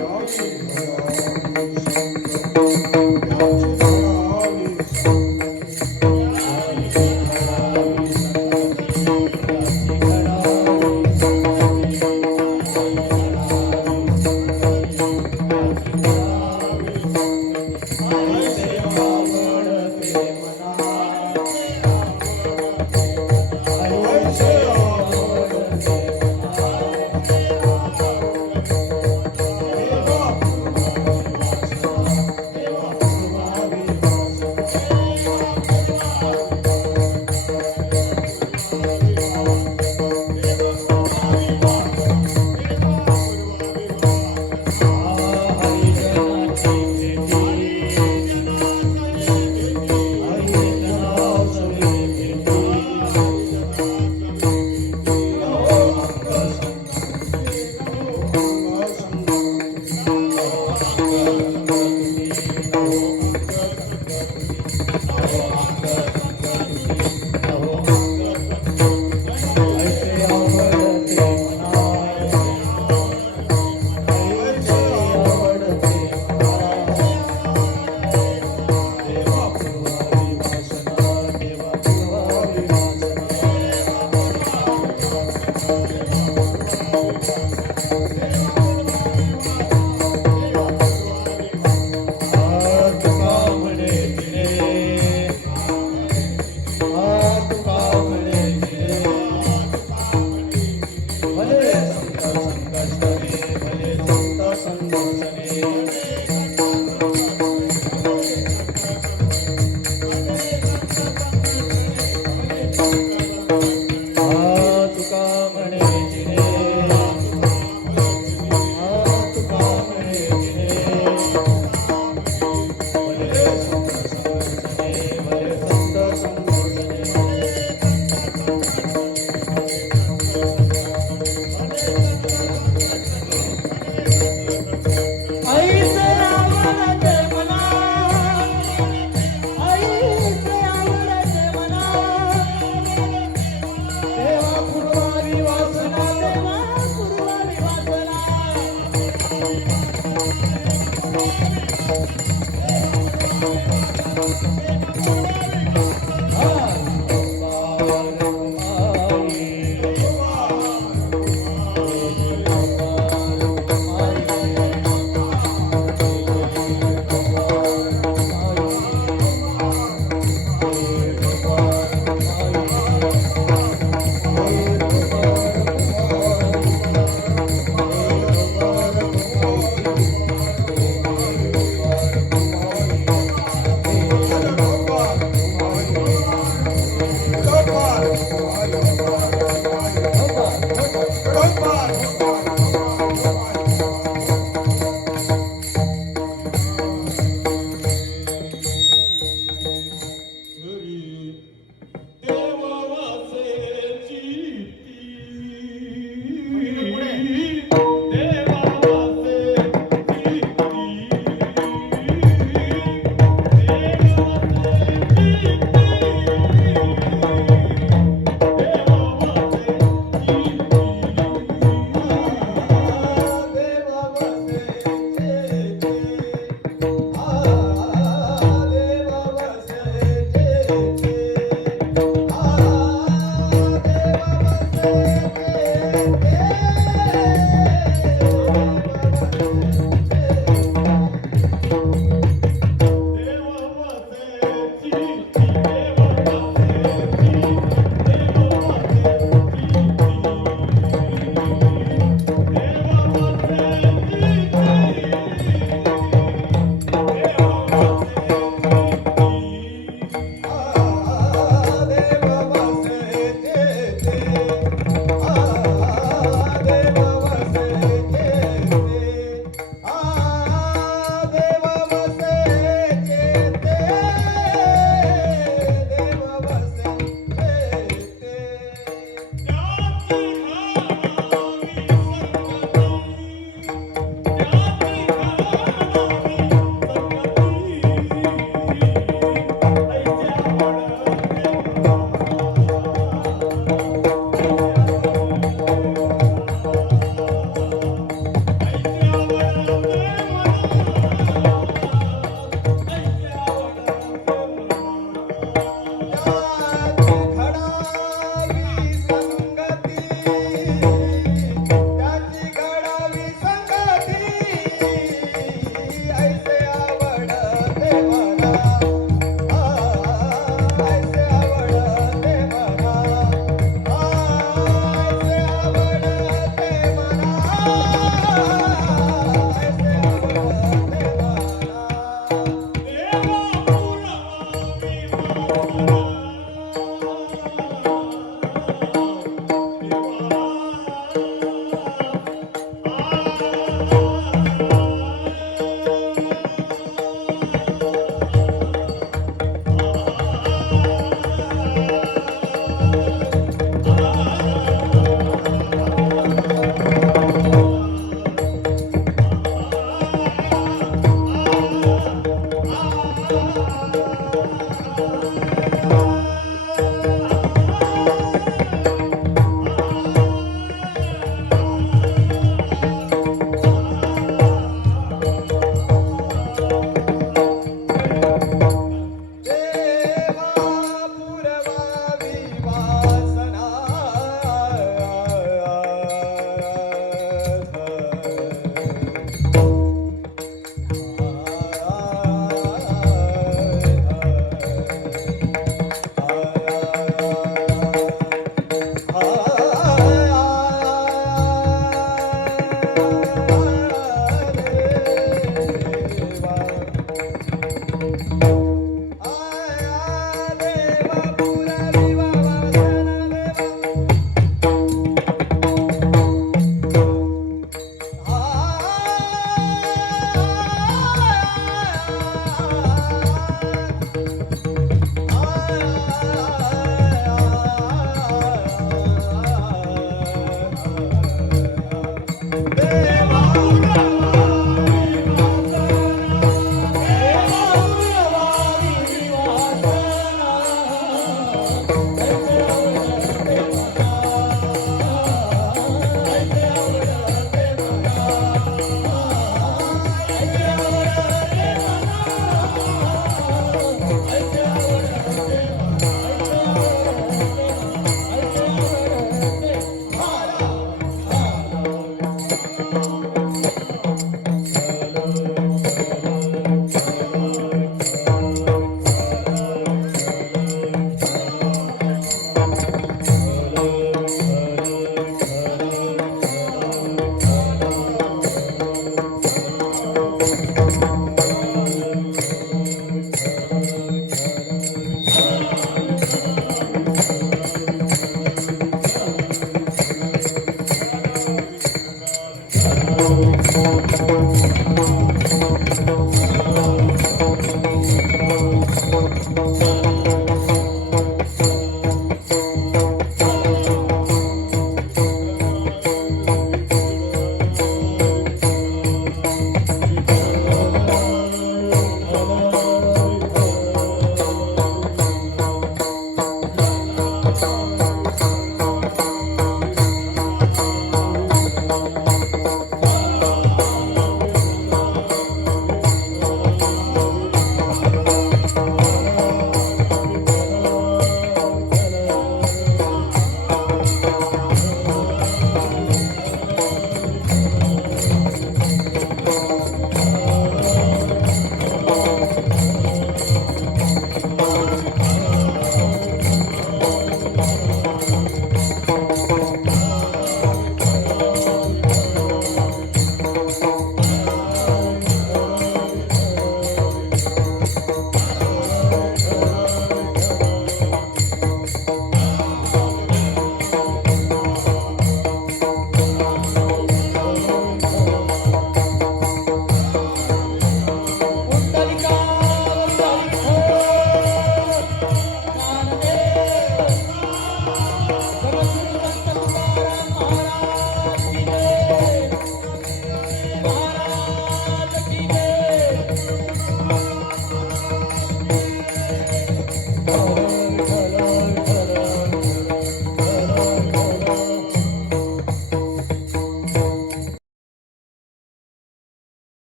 Senhor.